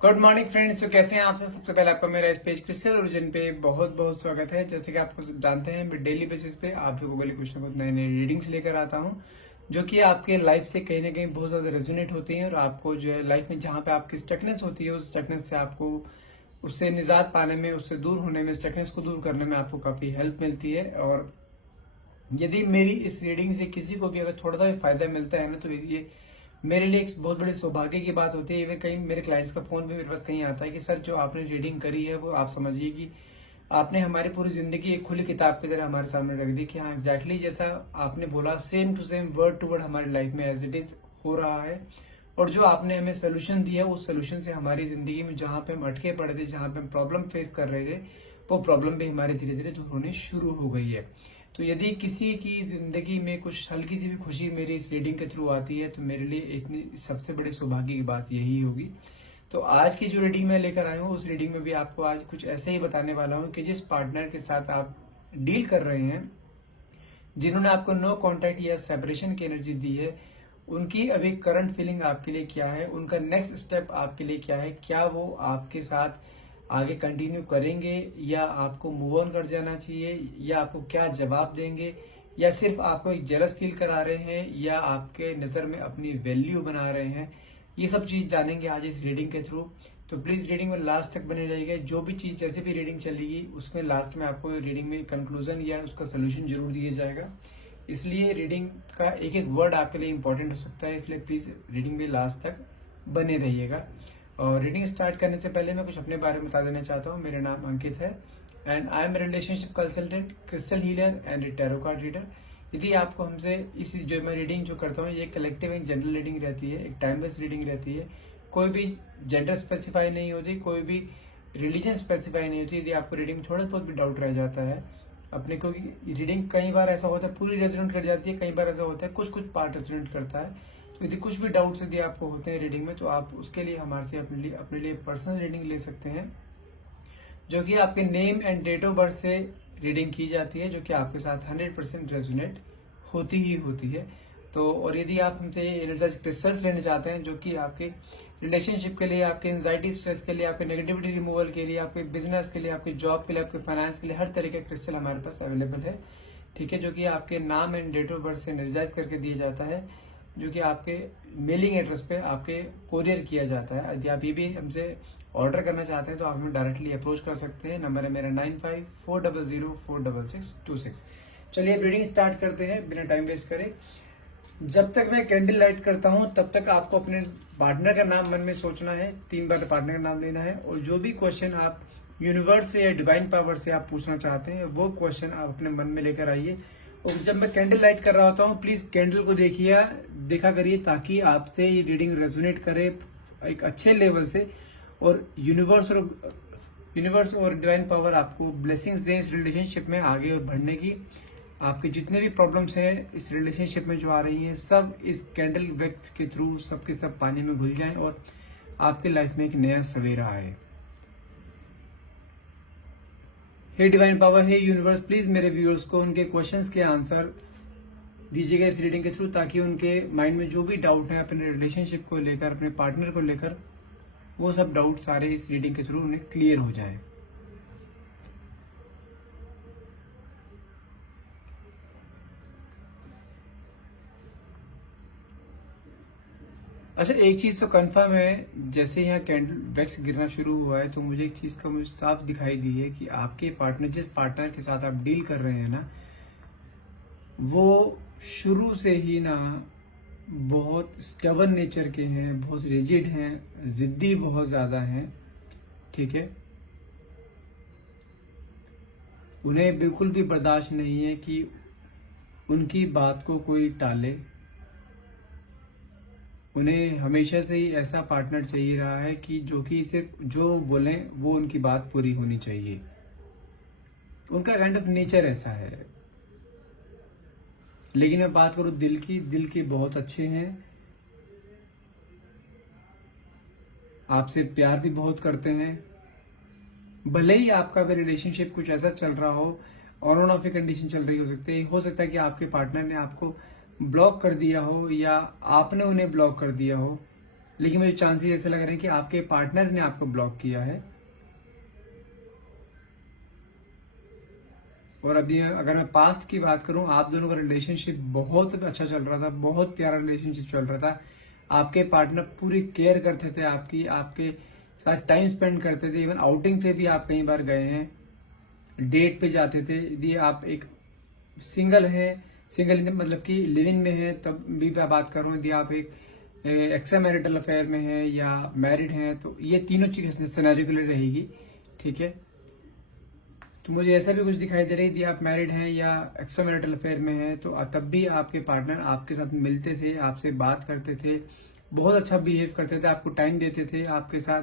Good morning friends. तो कैसे हैं आप सबसे पहले आपका मेरा इस पेज क्रिस्टल ओरिजिन पे बहुत बहुत स्वागत है। जैसे कि आपको जानते हैं मैं डेली बेसिस पे आप लोगों के लिए कुछ ना कुछ नए नए रीडिंग्स लेकर आता हूं जो कि आपके लाइफ से कहीं ना कहीं बहुत ज्यादा रेजोनेट होती हैं और आपको जो है लाइफ में जहां पे आपकी स्टकनेस होती है उस स्टकनेस से आपको उससे निजात पाने में, उससे दूर होने में, स्टकनेस को दूर करने में आपको काफी हेल्प मिलती है। और यदि मेरी इस रीडिंग से किसी को भी अगर थोड़ा सा भी फायदा मिलता है ना तो ये मेरे लिए एक बहुत बड़ी सौभाग्य की बात होती है। इवन कहीं मेरे क्लाइंट्स का फोन भी मेरे पास कहीं आता है कि सर जो आपने रीडिंग करी है वो आप समझिए कि आपने हमारी पूरी जिंदगी एक खुली किताब की तरह हमारे सामने रख दी कि हाँ एग्जैक्टली जैसा आपने बोला same to same word to word हमारी लाइफ में एज इट इज हो रहा है। और जो आपने हमें सोल्यूशन दिया उस सोल्यूशन से हमारी जिंदगी में जहां पे हम अटके पड़े थे, जहां पे हम प्रॉब्लम फेस कर रहे थे, वो प्रॉब्लम भी हमारी धीरे धीरे दूर होनी शुरू हो गई है। तो यदि किसी की जिंदगी में कुछ हल्की सी भी खुशी मेरी इस रीडिंग के थ्रू आती है तो मेरे लिए एक सबसे बड़ी सौभाग्य की बात यही होगी। तो आज की जो रीडिंग मैं लेकर आया हूँ उस रीडिंग में भी आपको आज कुछ ऐसे ही बताने वाला हूँ कि जिस पार्टनर के साथ आप डील कर रहे हैं, जिन्होंने आपको नो कांटेक्ट या सेपरेशन की एनर्जी दी है, उनकी अभी करंट फीलिंग आपके लिए क्या है, उनका नेक्स्ट स्टेप आपके लिए क्या है, क्या वो आपके साथ आगे कंटिन्यू करेंगे या आपको मूव ऑन कर जाना चाहिए, या आपको क्या जवाब देंगे, या सिर्फ आपको एक जेलस फील करा रहे हैं या आपके नजर में अपनी वैल्यू बना रहे हैं। ये सब चीज जानेंगे आज इस रीडिंग के थ्रू। तो प्लीज रीडिंग में लास्ट तक बने रहिएगा। जो भी चीज जैसे भी रीडिंग चलेगी उसमें लास्ट में आपको रीडिंग में कंक्लूजन या उसका सोल्यूशन जरूर दिया जाएगा। इसलिए रीडिंग का एक एक वर्ड आपके लिए इंपॉर्टेंट हो सकता है, इसलिए प्लीज रीडिंग में लास्ट तक बने रहिएगा। और रीडिंग स्टार्ट करने से पहले मैं कुछ अपने बारे में बता देना चाहता हूँ। मेरा नाम अंकित है and I am relationship consultant, crystal healer and tarot card reader. यदि आपको हमसे इस जो मैं रीडिंग जो करता हूँ ये कलेक्टिव एंड जनरल रीडिंग रहती है, एक टाइमलेस रीडिंग रहती है। कोई भी जेंडर स्पेसिफाई नहीं होती, कोई भी रिलीजन स्पेसिफाई नहीं होती। यदि आपको रीडिंग थोड़ा बहुत भी डाउट रह जाता है अपने को, रीडिंग कई बार ऐसा होता है पूरी रेजोनेट कर जाती है, कई बार ऐसा होता है कुछ कुछ पार्ट रेजोनेट करता है। तो यदि कुछ भी डाउट्स यदि आपको होते हैं रीडिंग में तो आप उसके लिए हमारे से अपने लिए पर्सनल रीडिंग ले सकते हैं, जो कि आपके name and date of birth से रीडिंग की जाती है, जो कि आपके साथ 100% रेजोनेट होती ही होती है। तो और यदि आप हमसे ये एनर्जाइज क्रिस्टल्स लेना चाहते हैं जो कि आपके रिलेशनशिप के लिए, आपके एंजाइटी स्ट्रेस के लिए, आपके नेगेटिविटी रिमूवल के लिए, आपके बिजनेस के लिए, आपके जॉब के लिए, आपके फाइनेंस के लिए, हर तरह का क्रिस्टल हमारे पास अवेलेबल है। ठीक है, जो कि आपके नाम एंड डेट ऑफ बर्थ से एनर्जाइज करके दिया जाता है, जो कि आपके मेलिंग एड्रेस पे आपके कोरियर किया जाता है। यदि आप ये भी हमसे ऑर्डर करना चाहते हैं तो आप हमें डायरेक्टली अप्रोच कर सकते हैं। नंबर है मेरा 9540046626। चलिए रीडिंग स्टार्ट करते हैं बिना टाइम वेस्ट करे। जब तक मैं कैंडल लाइट करता हूं तब तक आपको अपने पार्टनर का नाम मन में सोचना है, 3 बार पार्टनर का नाम लेना है, और जो भी क्वेश्चन आप यूनिवर्स से या डिवाइन पावर से आप पूछना चाहते हैं वो क्वेश्चन आप अपने मन में लेकर आइए। और जब मैं कैंडल लाइट कर रहा होता हूँ प्लीज कैंडल को देखा करिए ताकि आपसे ये रीडिंग रेजोनेट करे एक अच्छे लेवल से, और यूनिवर्स और डिवाइन पावर आपको ब्लेसिंग्स दें इस रिलेशनशिप में आगे बढ़ने की। आपके जितने भी प्रॉब्लम्स हैं इस रिलेशनशिप में जो आ रही हैं सब इस कैंडल वैक्स के थ्रू सबके सब पानी में घुल जाएं और आपकी लाइफ में एक नया सवेरा आए। हे डिवाइन पावर, हे यूनिवर्स, प्लीज मेरे व्यूअर्स को उनके क्वेश्चंस के आंसर दीजिएगा इस रीडिंग के थ्रू, ताकि उनके माइंड में जो भी डाउट है अपने रिलेशनशिप को लेकर, अपने पार्टनर को लेकर, वो सब डाउट सारे इस रीडिंग के थ्रू उन्हें क्लियर हो जाए। अच्छा, एक चीज तो कंफर्म है, जैसे यहाँ कैंडल वैक्स गिरना शुरू हुआ है तो मुझे एक चीज का मुझे साफ दिखाई दी है कि आपके पार्टनर, जिस पार्टनर के साथ आप डील कर रहे हैं ना, वो शुरू से ही ना बहुत स्टबर्न नेचर के हैं, बहुत रिजिड हैं, जिद्दी बहुत ज्यादा हैं। ठीक है, उन्हें बिल्कुल भी बर्दाश्त नहीं है कि उनकी बात को कोई टाले। उन्हें हमेशा से ही ऐसा पार्टनर चाहिए रहा है कि सिर्फ जो बोले वो उनकी बात पूरी होनी चाहिए। उनका काइंड ऑफ नेचर ऐसा है। लेकिन मैं बात करूं दिल की बहुत अच्छे हैं, आपसे प्यार भी बहुत करते हैं। भले ही आपका भी रिलेशनशिप कुछ ऐसा चल रहा हो, ऑन ऑफ कंडीशन चल रही हो सकता है कि आपके पार्टनर ने आपको ब्लॉक कर दिया हो या आपने उन्हें ब्लॉक कर दिया हो, लेकिन मुझे चांसेस ऐसे लग रहे हैं कि आपके पार्टनर ने आपको ब्लॉक किया है। और अभी अगर मैं पास्ट की बात करूं, आप दोनों का रिलेशनशिप बहुत अच्छा चल रहा था, बहुत प्यारा रिलेशनशिप चल रहा था। आपके पार्टनर पूरी केयर करते थे आपकी, आपके साथ टाइम स्पेंड करते थे, इवन आउटिंग पे भी आप कई बार गए हैं, डेट पे जाते थे। यदि आप एक सिंगल है, सिंगल मतलब कि लिविंग में है तब भी मैं बात कर रहा हूँ, यदि आप एक एक्स्ट्रा मैरिटल अफेयर में है या मैरिड है, तो ये तीनों चीजें सिनेरियो के लिए रहेगी, ठीक है। तो मुझे ऐसा भी कुछ दिखाई दे रहा है, यदि आप मैरिड हैं या एक्स्ट्रा मैरिटल अफेयर में हैं तो तब भी आपके पार्टनर आपके साथ मिलते थे, आपसे बात करते थे, बहुत अच्छा बिहेव करते थे, आपको टाइम देते थे आपके साथ,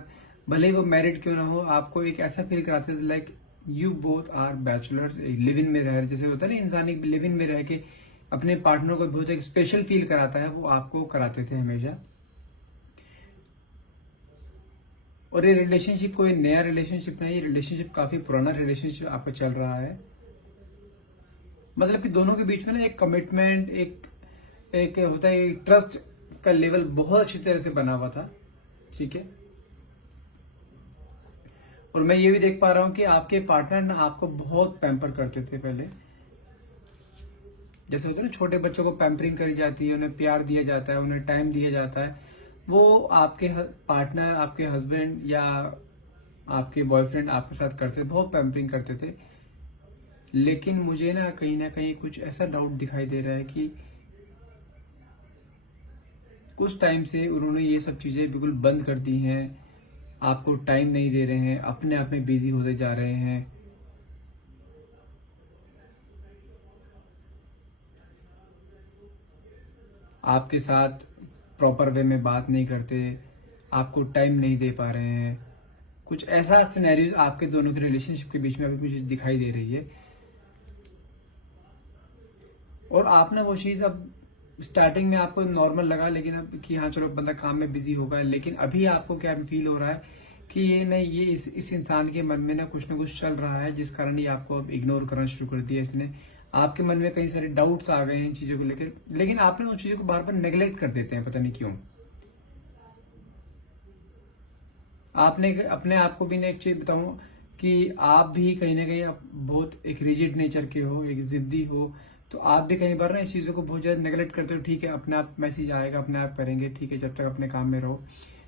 भले ही वो मैरिड क्यों ना हो, आपको एक ऐसा फील कराते थे like you both are bachelors, live in में रह, जैसे होता है ना इंसान एक लिव इन में रह के अपने पार्टनर को बहुत एक स्पेशल फील कराता है, वो आपको कराते थे हमेशा। और ये रिलेशनशिप कोई नया रिलेशनशिप नहीं, ये रिलेशनशिप काफी पुराना रिलेशनशिप आपका चल रहा है। मतलब कि दोनों के बीच में ना एक कमिटमेंट, एक एक होता है, ट्रस्ट का लेवल बहुत अच्छी तरह से बना हुआ था, ठीक है। और मैं ये भी देख पा रहा हूं कि आपके पार्टनर ना आपको बहुत पैम्पर करते थे पहले, जैसे होता है ना छोटे बच्चों को पैम्परिंग करी जाती है, उन्हें प्यार दिया जाता है, उन्हें टाइम दिया जाता है, वो आपके पार्टनर, आपके हस्बैंड या आपके बॉयफ्रेंड आपके साथ करते थे, बहुत पैम्परिंग करते थे। लेकिन मुझे ना कहीं कुछ ऐसा डाउट दिखाई दे रहा है कि कुछ टाइम से उन्होंने ये सब चीजें बिल्कुल बंद कर दी हैं, आपको टाइम नहीं दे रहे हैं, अपने आप में बिजी होते जा रहे हैं। आपके साथ प्रॉपर वे में बात नहीं करते, आपको टाइम नहीं दे पा रहे हैं। कुछ ऐसा सिनेरियोज आपके दोनों के रिलेशनशिप के बीच में अभी मुझे दिखाई दे रही है। और आप ना वो चीज अब स्टार्टिंग में आपको नॉर्मल लगा, लेकिन अब कि हाँ चलो बंदा काम में बिजी होगा, लेकिन अभी आपको क्या फील हो रहा है कि ये नहीं, ये इस इंसान के मन में ना कुछ चल रहा है, जिस कारण ये आपको अब इग्नोर करना शुरू कर दिया इसने। आपके मन में कई सारे डाउट्स आ गए हैं इन चीजों को लेकर, लेकिन आपने उन चीजों को बार बार नेग्लेक्ट कर देते हैं, पता नहीं क्यों। आपने अपने आप को भी ना एक चीज बताऊं कि आप भी कहीं ना कहीं आप बहुत एक रिजिड नेचर के हो, एक जिद्दी हो, तो आप भी कई बार ना इस चीजों को बहुत ज्यादा नेग्लेक्ट करते हो। ठीक है, अपने आप मैसेज आएगा, अपने आप करेंगे, ठीक है, जब तक अपने काम में रहो।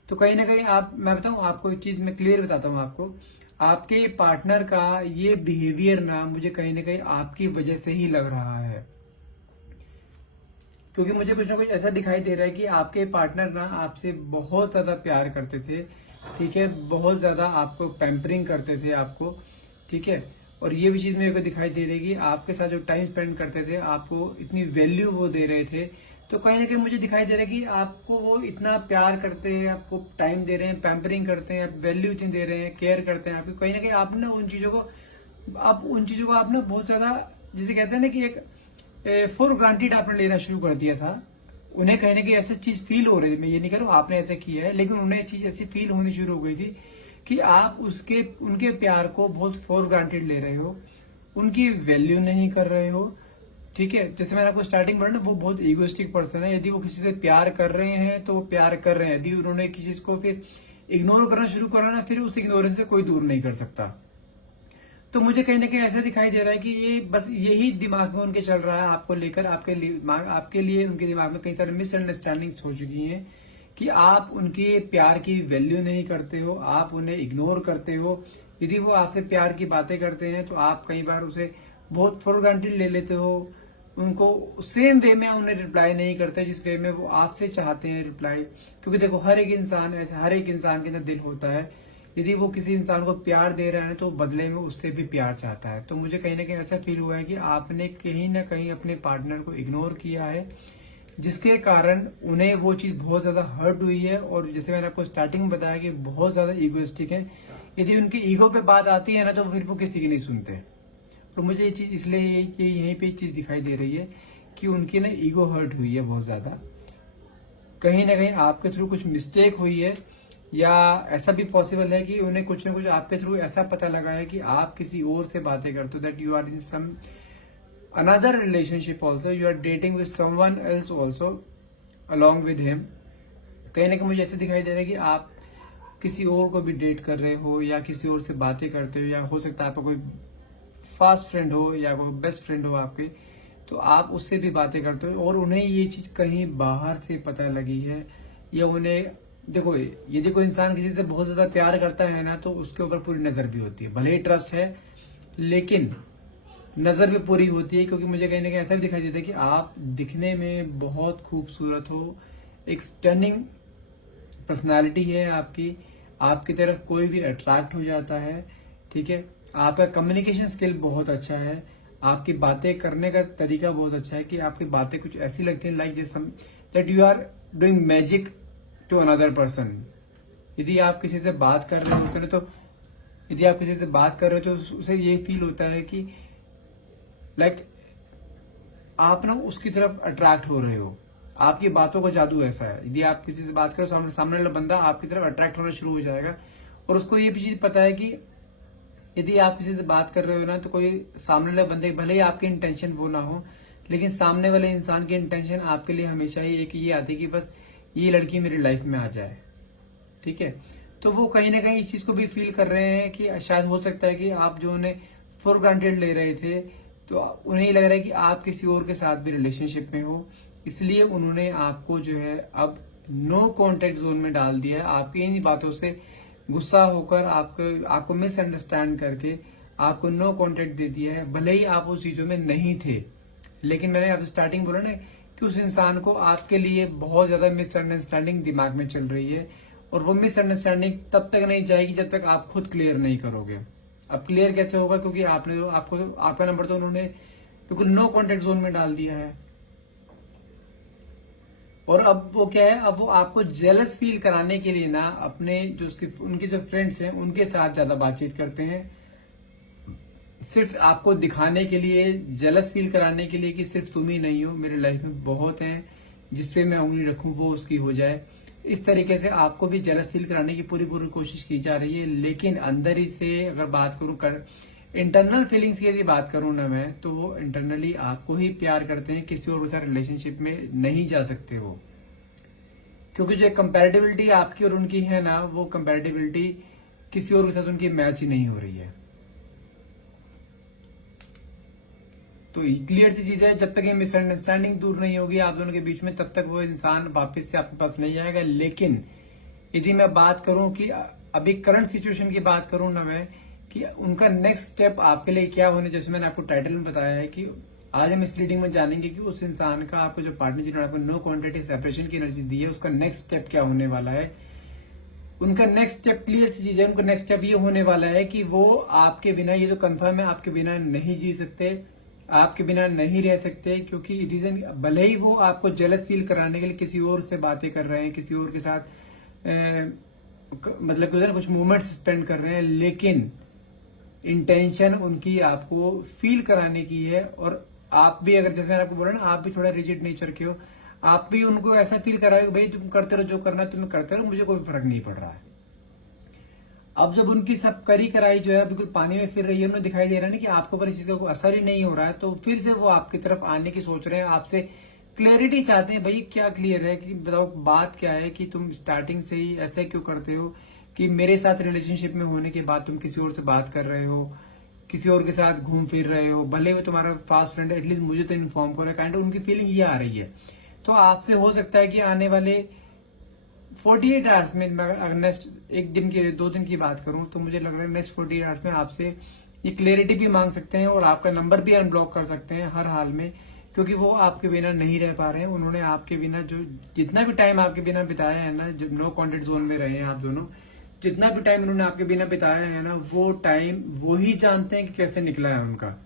तो कहीं ना कहीं आप, मैं बताऊं आपको एक चीज, मैं क्लियर बताता हूं आपको, आपके पार्टनर का ये बिहेवियर ना मुझे कहीं ना कहीं आपकी वजह से ही लग रहा है, क्योंकि मुझे कुछ ना कुछ ऐसा दिखाई दे रहा है कि आपके पार्टनर ना आपसे बहुत ज्यादा प्यार करते थे, ठीक है, बहुत ज्यादा आपको पैम्परिंग करते थे आपको, ठीक है। और ये भी चीज मेरे को दिखाई दे रही है कि आपके साथ जो टाइम स्पेंड करते थे, आपको इतनी वैल्यू वो दे रहे थे। तो कहीं ना कहीं मुझे दिखाई दे रहा है कि आपको वो इतना प्यार करते हैं, आपको टाइम दे रहे हैं, पैम्परिंग करते हैं, वैल्यू इतनी दे रहे हैं, केयर करते हैं आपको। कहीं ना कहीं आप ना उन चीजों को आप ना बहुत ज्यादा, जिसे कहते हैं ना कि एक फॉर ग्रांटेड आपने लेना शुरू कर दिया था। उन्हें कहीं ना कहीं ऐसी चीज फील हो रही थी, मैं ये नहीं कह रहा हूँ आपने ऐसे किया है, लेकिन उन्हें चीज ऐसी फील होनी शुरू हो गई थी कि आप उनके प्यार को बहुत फॉर ग्रांटेड ले रहे हो, उनकी वैल्यू नहीं कर रहे हो, ठीक है। जैसे मैंने आपको स्टार्टिंग में, वो बहुत इगोइस्टिक पर्सन है। यदि वो किसी से प्यार कर रहे हैं तो वो प्यार कर रहे हैं, यदि उन्होंने किसी चीज को फिर इग्नोर करना शुरू करा ना, फिर उस इग्नोरेंस से कोई दूर नहीं कर सकता। तो मुझे कहीं ना कहीं ऐसा दिखाई दे रहा है कि ये बस यही दिमाग में उनके चल रहा है आपको लेकर, आपके लिए उनके दिमाग में कई सारे मिसअंडरस्टैंडिंग्स हो चुकी हैं कि आप उनके प्यार की वैल्यू नहीं करते हो, आप उन्हें इग्नोर करते हो। यदि वो आपसे प्यार की बातें करते हैं तो आप कई बार उसे बहुत फॉर ग्रांटेड ले लेते हो, उनको सेम वे में उन्हें रिप्लाई नहीं करते जिस वे में वो आपसे चाहते हैं रिप्लाई। क्योंकि देखो, हर एक इंसान के अंदर दिल होता है। यदि वो किसी इंसान को प्यार दे रहा है तो बदले में उससे भी प्यार चाहता है। तो मुझे कहीं ना कहीं ऐसा फील हुआ है कि आपने कहीं ना कहीं अपने पार्टनर को इग्नोर किया है, जिसके कारण उन्हें वो चीज बहुत ज्यादा हर्ट हुई है। और जैसे मैंने आपको स्टार्टिंग में बताया कि बहुत ज्यादा इगोइस्टिक है, यदि उनकी ईगो पे बात आती है ना तो फिर वो किसी की नहीं सुनते। तो मुझे ये चीज इसलिए यहीं पे चीज दिखाई दे रही है कि उनकी ना ईगो हर्ट हुई है बहुत ज्यादा, कहीं ना कहीं आपके थ्रू कुछ मिस्टेक हुई है, या ऐसा भी पॉसिबल है कि उन्हें कुछ ना कुछ आपके थ्रू ऐसा पता लगा है कि आप किसी और से बातें करते हो, that you are in some another relationship also, you are dating with someone else also along with him. कहीं ना कहीं मुझे ऐसे दिखाई दे रहा है कि आप किसी और को भी डेट कर रहे हो या किसी और से बातें करते हो, या हो सकता है आपका कोई फास्ट फ्रेंड हो या कोई बेस्ट फ्रेंड हो आपके, तो आप उससे भी बातें करते हो और उन्हें ये चीज कहीं बाहर से पता लगी है, या उन्हें देखो, यदि कोई इंसान किसी से बहुत ज्यादा प्यार करता है ना, तो उसके ऊपर पूरी नजर भी होती है। भले ही ट्रस्ट है लेकिन नजर भी पूरी होती है, क्योंकि मुझे कहीं ना कहीं ऐसा भी दिखाई देता है कि आप दिखने में बहुत खूबसूरत हो, एक स्टनिंग पर्सनालिटी है आपकी तरफ कोई भी अट्रैक्ट हो जाता है। ठीक है, आपका कम्युनिकेशन स्किल बहुत अच्छा है, आपकी बातें करने का तरीका बहुत अच्छा है कि आपकी बातें कुछ ऐसी लगती हैं like that you are doing magic to another person. यदि आप किसी से बात कर रहे होते हैं तो यदि आप किसी से बात कर रहे हो तो उसे ये फील होता है कि लाइक आप ना उसकी तरफ अट्रैक्ट हो रहे हो, आपकी बातों का जादू ऐसा है। यदि आप किसी से बात करो, सामने वाला बंदा आपकी तरफ अट्रैक्ट होना शुरू हो जाएगा। और उसको ये भी चीज पता है कि यदि आप किसी से बात कर रहे हो ना, तो कोई सामने वाले बंदे, भले ही आपकी इंटेंशन वो ना हो, लेकिन सामने वाले इंसान की इंटेंशन आपके लिए हमेशा ही एक ये आती है कि बस ये लड़की मेरी लाइफ में आ जाए। ठीक है, तो वो कहीं ना कहीं इस चीज को भी फील कर रहे हैं कि शायद हो सकता है कि आप जो उन्हें फॉर ग्रांटेड ले रहे थे, तो उन्हें लग रहा है कि आप किसी और के साथ भी रिलेशनशिप में हो, इसलिए उन्होंने आपको जो है अब नो कॉन्टेक्ट जोन में डाल दिया है। आपकी इन बातों से गुस्सा होकर आपको मिसअंडरस्टैंड करके आपको नो कॉन्टेक्ट दे दिया है। भले ही आप उस चीजों में नहीं थे, लेकिन मैंने अब स्टार्टिंग बोला ना कि उस इंसान को आपके लिए बहुत ज्यादा मिसअंडरस्टैंडिंग दिमाग में चल रही है, और वो मिसअंडरस्टैंडिंग तब तक नहीं जाएगी जब तक आप खुद क्लियर नहीं करोगे। अब क्लियर कैसे होगा, क्योंकि आपका नंबर तो उन्होंने बिल्कुल नो कॉन्टेक्ट जोन में डाल दिया है। और अब वो क्या है, अब वो आपको जेलस फील कराने के लिए ना अपने उनके जो फ्रेंड्स हैं उनके साथ ज्यादा बातचीत करते हैं, सिर्फ आपको दिखाने के लिए, जेलस फील कराने के लिए कि सिर्फ तुम ही नहीं हो, मेरी लाइफ में बहुत हैं जिसपे मैं उंगली रखूं वो उसकी हो जाए। इस तरीके से आपको भी जेलस फील कराने की पूरी कोशिश की जा रही है। लेकिन अंदर ही से अगर बात करूं इंटरनल फीलिंग्स की यदि बात करूं ना मैं, तो वो इंटरनली आपको ही प्यार करते हैं, किसी और के साथ रिलेशनशिप में नहीं जा सकते हो, क्योंकि जो कंपैरेटिबिलिटी आपकी और उनकी है ना, वो कंपैरेटिबिलिटी किसी और के साथ उनकी मैच ही नहीं हो रही है। तो क्लियर सी चीज है, जब तक ये मिसअंडरस्टैंडिंग दूर नहीं होगी आप दोनों के बीच में, तब तक वो इंसान वापस से आपके पास नहीं आएगा। लेकिन यदि मैं बात करूं कि अभी करंट सिचुएशन की बात करूं ना मैं, कि उनका नेक्स्ट स्टेप आपके लिए क्या होने, जैसे मैंने आपको टाइटल में बताया है कि आज हम इस रीडिंग में जानेंगे कि उस इंसान का, आपको जो पार्टनर जिन्होंने आपको नो कॉन्टेक्ट सेपरेशन की एनर्जी दी है, उसका नेक्स्ट स्टेप क्या होने वाला है। उनका नेक्स्ट स्टेप क्लियर सी चीज है, उनका नेक्स्ट स्टेप ये होने वाला है कि वो आपके बिना, ये जो कंफर्म है, आपके बिना नहीं जी सकते, आपके बिना नहीं रह सकते। क्योंकि रीजन, भले ही वो आपको जेलस फील कराने के लिए किसी और से बातें कर रहे हैं, किसी और के साथ मतलब कुछ मोमेंट्स स्पेंड कर रहे हैं, लेकिन इंटेंशन उनकी आपको फील कराने की है। और आप भी, अगर जैसे मैंने आपको बोला ना, आप भी थोड़ा रिजिड नेचर के हो, आप भी उनको ऐसा फील कराओगे भाई तुम करते रहो, जो करना तुम्हें करते रहो, मुझे कोई फर्क नहीं पड़ रहा है। अब जब उनकी सब करी कराई जो है बिल्कुल पानी में फिर रही है, उन्हें दिखाई दे रहा है ना कि आपके ऊपर इस चीज का कोई असर ही नहीं हो रहा है, तो फिर से वो आपकी तरफ आने की सोच रहे हैं, आपसे क्लियरिटी चाहते हैं। भाई क्या क्लियर है, कि बताओ बात क्या है, कि तुम स्टार्टिंग से ही ऐसे क्यों करते हो कि मेरे साथ रिलेशनशिप में होने के बाद तुम किसी और से बात कर रहे हो, किसी और के साथ घूम फिर रहे हो, भले वो तुम्हारा फास्ट फ्रेंड है, एटलीस्ट मुझे तो इन्फॉर्म करो। काइंड ऑफ उनकी फीलिंग ये आ रही है। तो आपसे हो सकता है कि आने वाले 48 आवर्स में, अगर नेक्स्ट एक दिन की, 2 दिन की बात करूं, तो मुझे लग रहा है नेक्स्ट 48 आवर्स में आपसे ये क्लियरिटी भी मांग सकते हैं और आपका नंबर भी अनब्लॉक कर सकते हैं हर हाल में, क्योंकि वो आपके बिना नहीं रह पा रहे हैं। उन्होंने आपके बिना जो जितना भी टाइम आपके बिना बिताया है ना, जब नो कॉन्टेक्ट जोन में रहे हैं आप दोनों, जितना भी टाइम उन्होंने आपके बिना बिताया है ना, वो टाइम वो ही जानते हैं कि कैसे निकला है उनका।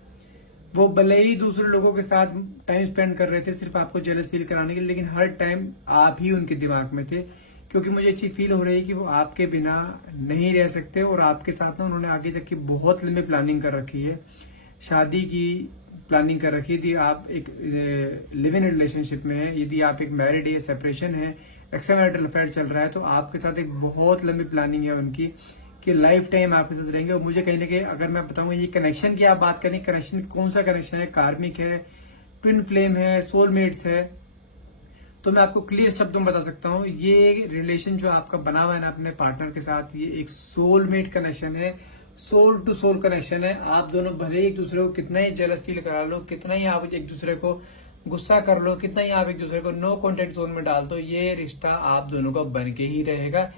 वो भले ही दूसरे लोगों के साथ टाइम स्पेंड कर रहे थे सिर्फ आपको जेलस फील कराने के लिए, लेकिन हर टाइम आप ही उनके दिमाग में थे, क्योंकि मुझे अच्छी फील हो रही है कि वो आपके बिना नहीं रह सकते। और आपके साथ ना उन्होंने आगे तक की बहुत लंबी प्लानिंग कर रखी है, शादी की प्लानिंग कर रखी थी। आप एक लिव इन रिलेशनशिप में है, यदि आप एक मैरिड है, सेपरेशन है, एक्स्ट्रामैरिटल अफेयर चल रहा है, तो आपके साथ एक बहुत लंबी प्लानिंग है उनकी कि लाइफ टाइम आपके साथ रहेंगे। और मुझे कहीं ना कहीं, अगर मैं बताऊंगा ये कनेक्शन की आप बात करें, कनेक्शन कौन सा कनेक्शन है, कार्मिक है, ट्विन फ्लेम है, सोलमेट्स है, तो मैं आपको क्लियर शब्दों में बता सकता हूँ, ये रिलेशन जो आपका बना हुआ है ना अपने पार्टनर के साथ, ये एक सोलमेट कनेक्शन है, सोल टू सोल कनेक्शन है। आप दोनों भले एक दूसरे को कितना ही जेलस फील करा लो, कितना ही आप एक दूसरे को गुस्सा कर लो, कितना ही आप एक दूसरे को नो कॉन्टेक्ट जोन में डाल दो, ये रिश्ता आप दोनों का बन के ही रहेगा।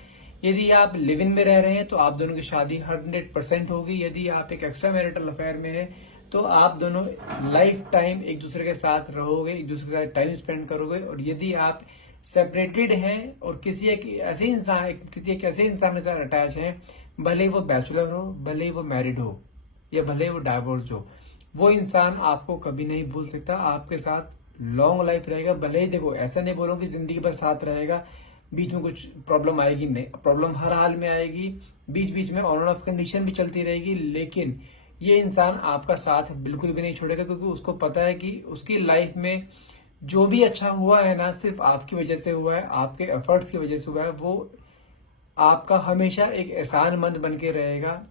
यदि आप लिव इन में रह रहे हैं तो आप दोनों की शादी 100% होगी। यदि आप एक एक्स्ट्रा मैरिटल अफेयर में है तो आप दोनों लाइफ टाइम एक दूसरे के साथ रहोगे, एक दूसरे के साथ टाइम स्पेंड करोगे। और यदि आप सेपरेटेड हैं और किसी एक ऐसे इंसान के साथ अटैच हैं, भले ही वो बैचलर हो, भले ही वो मैरिड हो, या भले ही वो डाइवोर्स हो, वो इंसान आपको कभी नहीं भूल सकता, आपके साथ लॉन्ग लाइफ रहेगा। भले ही देखो, ऐसा नहीं बोलो कि जिंदगी भर साथ रहेगा, बीच में कुछ प्रॉब्लम आएगी, नहीं, प्रॉब्लम हर हाल में आएगी, बीच बीच में ऑन एंड ऑफ कंडीशन भी चलती रहेगी, लेकिन ये इंसान आपका साथ बिल्कुल भी नहीं छोड़ेगा, क्योंकि उसको पता है कि उसकी लाइफ में जो भी अच्छा हुआ है ना, सिर्फ आपकी वजह से हुआ है, आपके एफर्ट्स की वजह से हुआ है। वो आपका हमेशा एक एहसानमंद बन के रहेगा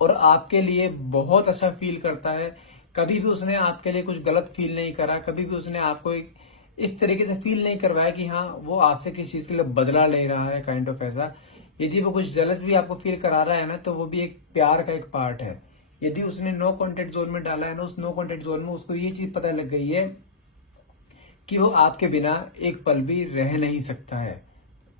और आपके लिए बहुत अच्छा फील करता है। कभी भी उसने आपके लिए कुछ गलत फील नहीं करा, कभी भी उसने आपको एक इस तरीके से फील नहीं करवाया कि हाँ वो आपसे किसी चीज के लिए बदला ले रहा है, काइंड ऑफ ऐसा। यदि वो कुछ जलस भी आपको फील करा रहा है ना, तो वो भी एक प्यार का एक पार्ट है। यदि उसने नो कॉन्टेक्ट जोन में डाला है ना, उस नो कॉन्टेक्ट जोन में उसको ये चीज पता लग गई है कि वो आपके बिना एक पल भी रह नहीं सकता है,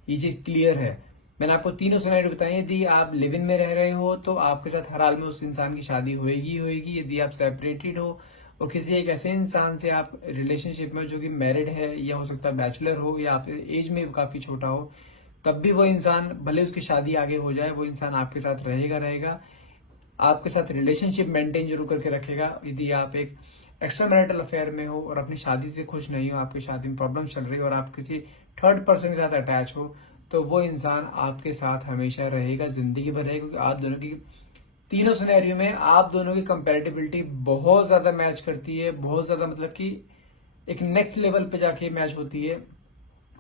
ये चीज क्लियर है। मैंने आपको तीनों सिनेरियो बताए। यदि आप लिव इन में रह रहे हो तो आपके साथ हर हाल में उस इंसान की शादी होएगी होएगी। यदि आप सेपरेटेड हो और किसी एक ऐसे इंसान से आप रिलेशनशिप में जो कि मैरिड है, या हो सकता है बैचलर हो, या आप एज में काफी छोटा हो, तब भी वो इंसान, भले उसकी शादी आगे हो जाए, वो इंसान आपके साथ रहेगा, आपके साथ रिलेशनशिप मेंटेन जरूर करके रखेगा। यदि आप एक एक्स्ट्रा मैरिटल अफेयर में हो और अपनी शादी से खुश नहीं हो, आपकी शादी में प्रॉब्लम चल रही हो और आप किसी थर्ड पर्सन के साथ अटैच हो, तो वो इंसान आपके साथ हमेशा रहेगा, जिंदगी भर रहेगा, क्योंकि आप दोनों की तीनों सिनेरियो में आप दोनों की कंपैरेटिबिलिटी बहुत ज्यादा मैच करती है, बहुत ज्यादा, मतलब कि एक नेक्स्ट लेवल पे जाके मैच होती है।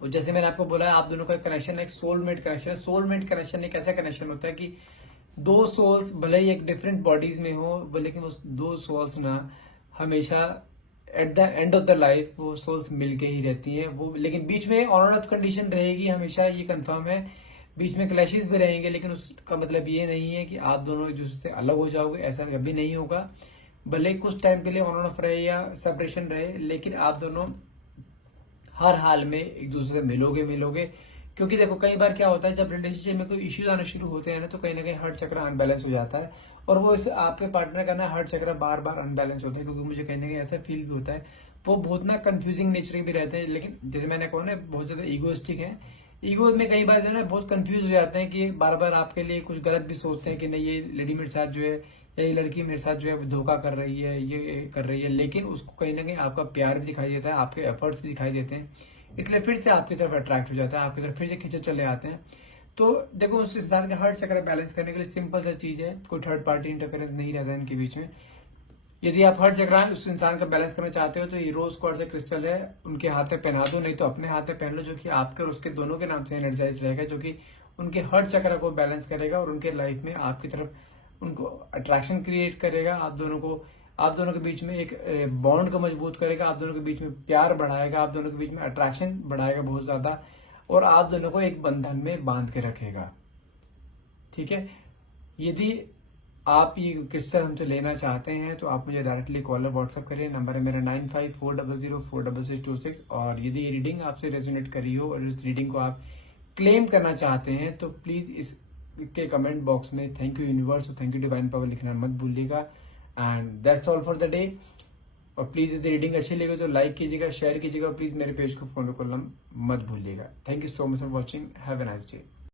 और जैसे मैंने आपको बोला, आप दोनों का कनेक्शन एक सोलमेट कनेक्शन है। सोलमेट कनेक्शन एक ऐसा कनेक्शन होता है कि दो सोल्स भले ही एक डिफरेंट बॉडीज में हो, लेकिन वो दो सोल्स ना हमेशा at the end of the life वो सोल्स मिलके ही रहती हैं। वो लेकिन बीच में ऑन एंड ऑफ कंडीशन रहेगी हमेशा, ये कंफर्म है। बीच में क्लैशेस भी रहेंगे, लेकिन उसका मतलब ये नहीं है कि आप दोनों एक दूसरे से अलग हो जाओगे, ऐसा कभी नहीं होगा। भले कुछ टाइम के लिए ऑन एंड ऑफ रहे या सेपरेशन रहे, लेकिन आप दोनों हर हाल में एक दूसरे से मिलोगे। क्योंकि देखो, कई बार क्या होता है, जब रिलेशनशिप में कोई इश्यूज आने शुरू होते हैं ना, तो कहीं ना कहीं हार्ट चक्र अनबैलेंस हो जाता है, और वो इस आपके पार्टनर का ना हार्ट चक्र बार बार अनबैलेंस होता है। क्योंकि मुझे कहीं ना कहीं ऐसा फील भी होता है, वो बहुत ना कंफ्यूजिंग नेचर भी रहते हैं। लेकिन जैसे मैंने कहा ना, बहुत ज्यादा ईगोइस्टिक है। ईगो में कई बार जो है ना बहुत कंफ्यूज हो जाते हैं कि बार बार आपके लिए कुछ गलत भी सोचते हैं कि नहीं, ये लेडी मेरे साथ जो है, या ये लड़की मेरे साथ जो है धोखा कर रही है, ये कर रही है। लेकिन उसको कहीं ना कहीं आपका प्यार भी दिखाई देता है, आपके एफर्ट्स भी दिखाई देते हैं, इसलिए फिर से आपकी तरफ अट्रैक्ट हो जाता है, आपकी तरफ फिर से खींचे चले आते हैं। तो देखो, उस इंसान का हार्ट चक्र बैलेंस करने के लिए सिंपल सा चीज है, कोई थर्ड पार्टी इंटरफेरेंस नहीं रहता है इनके बीच में। यदि आप हर जगह उस इंसान का बैलेंस करना चाहते हो, तो ये रोज क्वार्ट्ज क्रिस्टल है, उनके हाथ में पहना दो, नहीं तो अपने हाथ में पहन लो, जो कि आपके और उसके दोनों के नाम से एनर्जाइज रहेगा, जो कि उनके हर चक्र को बैलेंस करेगा और उनके लाइफ में आपकी तरफ उनको अट्रैक्शन क्रिएट करेगा। आप दोनों के बीच में एक बॉन्ड को मजबूत करेगा, आप दोनों के बीच में प्यार बढ़ाएगा, आप दोनों के बीच में अट्रैक्शन बढ़ाएगा बहुत ज्यादा, और आप दोनों को एक बंधन में बांध के रखेगा। ठीक है, यदि आप ये क्रिस्टल हमसे लेना चाहते हैं तो आप मुझे डायरेक्टली कॉल और व्हाट्सअप करिए। नंबर है मेरा 9540046626। और यदि ये रीडिंग आपसे रेजोनेट करी हो और इस रीडिंग को आप क्लेम करना चाहते हैं, तो प्लीज इसके कमेंट बॉक्स में थैंक यू यूनिवर्स और थैंक यू डिवाइन पावर लिखना मत भूलिएगा। And that's all for the day. और प्लीज यदि रीडिंग अच्छी लगे तो लाइक कीजिएगा, शेयर कीजिएगा, प्लीज मेरे पेज को फॉलो करना मत भूलिएगा। Thank you so much for watching. Have a nice day.